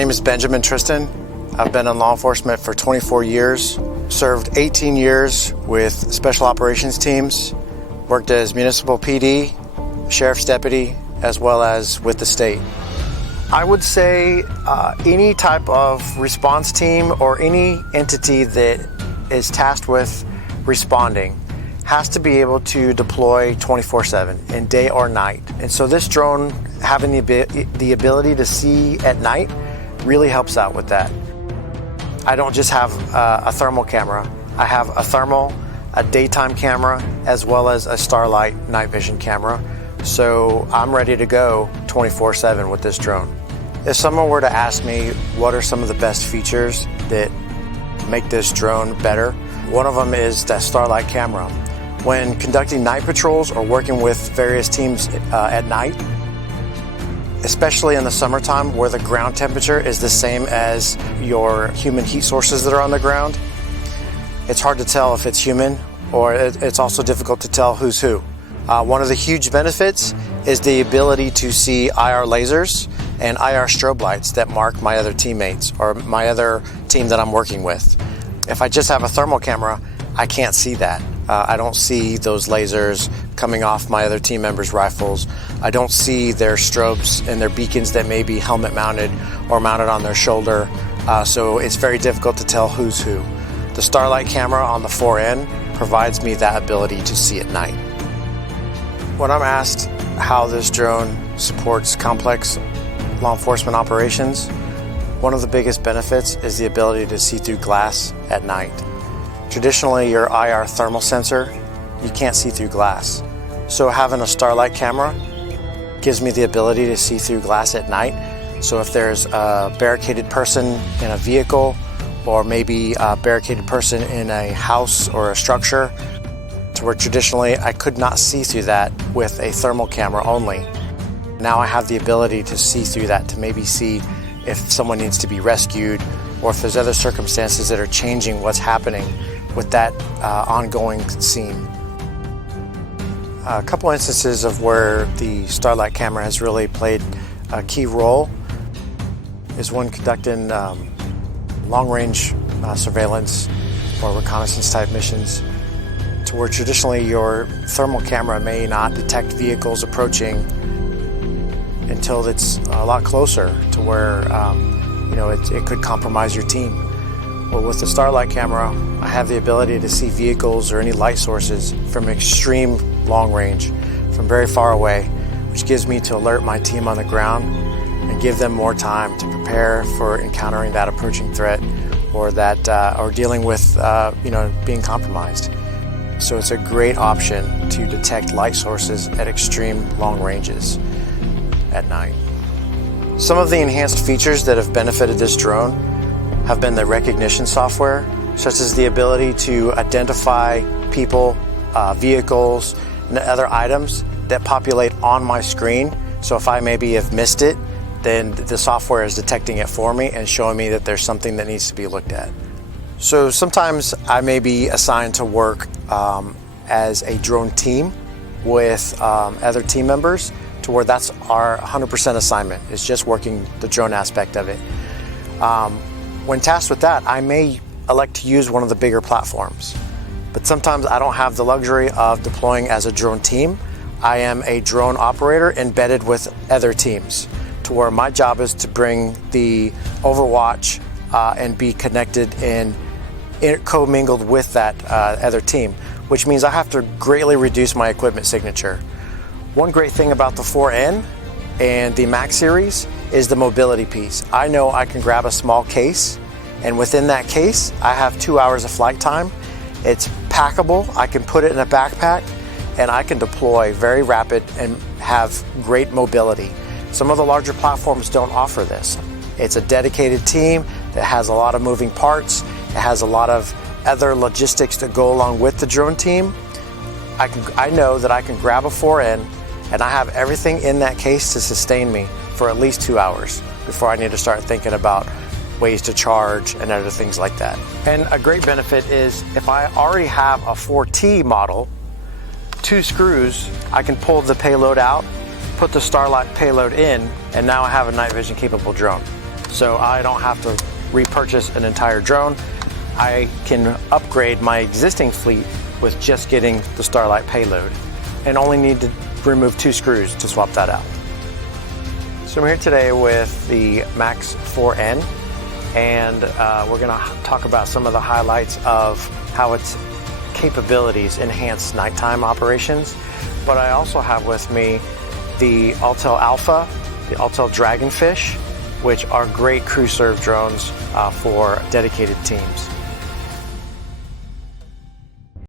name is Benjamin Tristan. I've been in law enforcement for 24 years, served 18 years with special operations teams, worked as municipal PD, sheriff's deputy, as well as with the state. I would say any type of response team or any entity that is tasked with responding has to be able to deploy 24/7 in day or night. And so this drone having the ability to see at night really helps out with that. I don't just have a thermal camera. I have a thermal, a daytime camera, as well as a starlight night vision camera. So I'm ready to go 24/7 with this drone. If someone were to ask me what are some of the best features that make this drone better, one of them is that starlight camera. When conducting night patrols or working with various teams at night, especially in the summertime where the ground temperature is the same as your human heat sources that are on the ground, it's hard to tell if it's human, or it's also difficult to tell who's who. One of the huge benefits is the ability to see IR lasers and IR strobe lights that mark my other teammates or my other team that I'm working with. If I just have a thermal camera, I can't see that. I don't see those lasers coming off my other team members' rifles. I don't see their strobes and their beacons that may be helmet mounted or mounted on their shoulder. So it's very difficult to tell who's who. The starlight camera on the fore end provides me that ability to see at night. When I'm asked how this drone supports complex law enforcement operations, one of the biggest benefits is the ability to see through glass at night. Traditionally, your IR thermal sensor, you can't see through glass. So having a starlight camera gives me the ability to see through glass at night. So if there's a barricaded person in a vehicle, or maybe a barricaded person in a house or a structure, to where traditionally I could not see through that with a thermal camera only. Now I have the ability to see through that, to maybe see if someone needs to be rescued, or if there's other circumstances that are changing what's happening with that ongoing scene. A couple instances of where the starlight camera has really played a key role is when conducting long-range surveillance or reconnaissance type missions, to where traditionally your thermal camera may not detect vehicles approaching until it's a lot closer to where it could compromise your team. Well, with the starlight camera, I have the ability to see vehicles or any light sources from extreme long range, from very far away, which gives me to alert my team on the ground and give them more time to prepare for encountering that approaching threat, or or dealing with being compromised. So it's a great option to detect light sources at extreme long ranges at night. Some of the enhanced features that have benefited this drone have been the recognition software, such as the ability to identify people, vehicles, and other items that populate on my screen. So if I maybe have missed it, then the software is detecting it for me and showing me that there's something that needs to be looked at. So sometimes I may be assigned to work as a drone team with other team members, to where that's our 100% assignment, is just working the drone aspect of it. When tasked with that, I may elect to use one of the bigger platforms. But sometimes I don't have the luxury of deploying as a drone team. I am a drone operator embedded with other teams, to where my job is to bring the overwatch and be connected and commingled with that other team, which means I have to greatly reduce my equipment signature. One great thing about the 4N and the Max series is the mobility piece. I know I can grab a small case, and within that case, I have 2 hours of flight time. It's packable. I can put it in a backpack, and I can deploy very rapid and have great mobility. Some of the larger platforms don't offer this. It's a dedicated team that has a lot of moving parts. It has a lot of other logistics that go along with the drone team. I know that I can grab a 4N, and I have everything in that case to sustain me for at least 2 hours before I need to start thinking about ways to charge and other things like that. And a great benefit is if I already have a 4T model, 2 screws, I can pull the payload out, put the starlight payload in, and now I have a night vision capable drone. so I don't have to repurchase an entire drone. I can upgrade my existing fleet with just getting the Starlight payload and only need to remove 2 screws to swap that out. So I'm here today with the Max 4N, and we're going to talk about some of the highlights of how its capabilities enhance nighttime operations. But I also have with me the Autel Alpha, the Autel Dragonfish, which are great crew serve drones for dedicated teams.